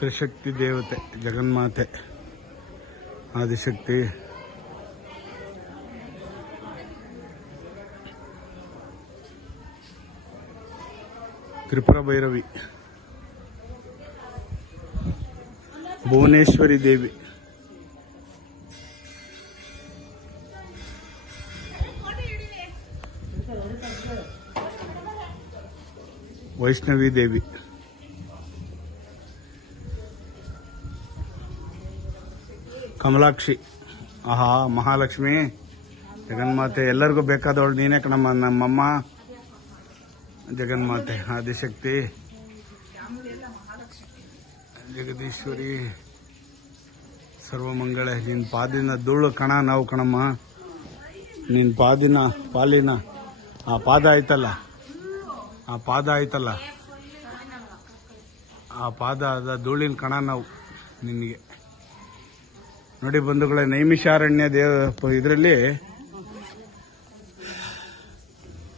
ತ್ರಿಶಕ್ತಿ ದೇವತೆ ಜಗನ್ಮಾತೆ ಆದಿಶಕ್ತಿ. ತ್ರಿಪುರ ಭೈರವಿ, ಭುವನೇಶ್ವರಿ ದೇವಿ, ವೈಷ್ಣವಿ ದೇವಿ, ಕಮಲಾಕ್ಷಿ. ಆಹಾ, ಮಹಾಲಕ್ಷ್ಮಿ ಜಗನ್ಮಾತೆ, ಎಲ್ಲರಿಗೂ ಬೇಕಾದವಳು ನೀನೇ ಕಣಮ್ಮ, ನಮ್ಮಮ್ಮ ಜಗನ್ಮಾತೆ ಆದಿಶಕ್ತಿ ಜಗದೀಶ್ವರಿ ಸರ್ವಮಂಗಳ. ನಿನ್ನ ಪಾದಿನ ಧೂಳು ಕಣ ನಾವು ಕಣಮ್ಮ, ನಿನ್ನ ಪಾಲಿನ ಆ ಪಾದ ಆಯ್ತಲ್ಲ, ಆ ಪಾದದ ಧೂಳಿನ ಕಣ ನಾವು ನಿನಗೆ. ನೋಡಿ ಬಂಧುಗಳೇ, ನೈಮಿಷಾರಣ್ಯ ಇದರಲ್ಲಿ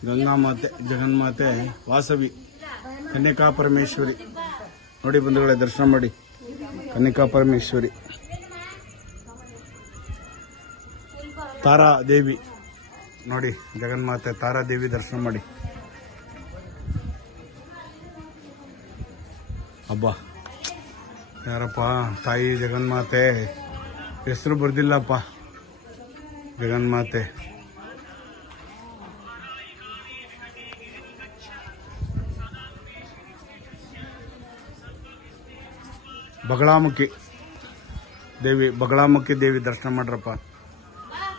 ಗಂಗಾಮಾತೆ ಜಗನ್ಮಾತೆ ವಾಸವಿ ಕನ್ಯಕಾ ಪರಮೇಶ್ವರಿ. ನೋಡಿ ಬಂಧುಗಳೇ, ದರ್ಶನ ಮಾಡಿ ಕನ್ಯಕಾ ಪರಮೇಶ್ವರಿ. ತಾರಾ ದೇವಿ, ನೋಡಿ ಜಗನ್ಮಾತೆ ತಾರಾ ದೇವಿ ದರ್ಶನ ಮಾಡಿ. ಅಬ್ಬಾ, ಯಾರಪ್ಪ ತಾಯಿ ಜಗನ್ಮಾತೆ, ಹೆಸರು ಬರ್ದಿಲ್ಲಪ್ಪ. ಜಗನ್ಮಾತೆ ಬಗಳಾಮುಖಿ ದೇವಿ ದರ್ಶನ ಮಾಡ್ರಪ್ಪ.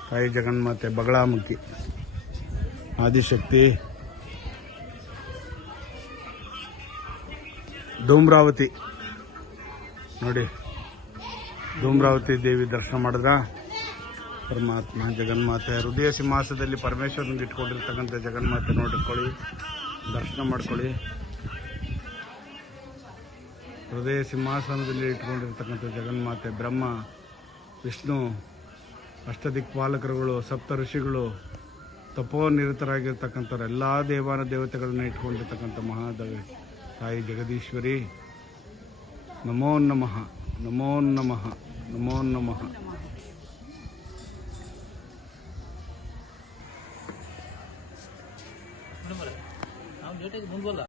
ತಾಯಿ ಜಗನ್ಮಾತೆ ಬಗಳಾಮುಖಿ ಆದಿಶಕ್ತಿ. ಧೂಮ್ರಾವತಿ, ನೋಡಿ ಧೂಮ್ರಾವತಿ ದೇವಿ ದರ್ಶನ ಮಾಡಿದ್ರ ಪರಮಾತ್ಮ ಜಗನ್ಮಾತೆ. ಹೃದಯ ಸಿಂಹಾಸನದಲ್ಲಿ ಪರಮೇಶ್ವರನಿಗೆ ಇಟ್ಕೊಂಡಿರ್ತಕ್ಕಂಥ ಜಗನ್ಮಾತೆ ನೋಡ್ಕೊಳ್ಳಿ, ದರ್ಶನ ಮಾಡ್ಕೊಳ್ಳಿ. ಹೃದಯ ಸಿಂಹಾಸನದಲ್ಲಿ ಇಟ್ಕೊಂಡಿರ್ತಕ್ಕಂಥ ಜಗನ್ಮಾತೆ, ಬ್ರಹ್ಮ ವಿಷ್ಣು ಅಷ್ಟದಿಕ್ಪಾಲಕರುಗಳು, ಸಪ್ತ ಋಷಿಗಳು, ತಪೋನಿರತರಾಗಿರ್ತಕ್ಕಂಥವ್ರು, ಎಲ್ಲ ದೇವಾನ ದೇವತೆಗಳನ್ನ ಇಟ್ಕೊಂಡಿರ್ತಕ್ಕಂಥ ಮಹಾದೇವಿ ತಾಯಿ ಜಗದೀಶ್ವರಿ. ನಮೋ ನಮಃ, ನಮೋ ನಮಃ, ನಮೋ ನಮಃ.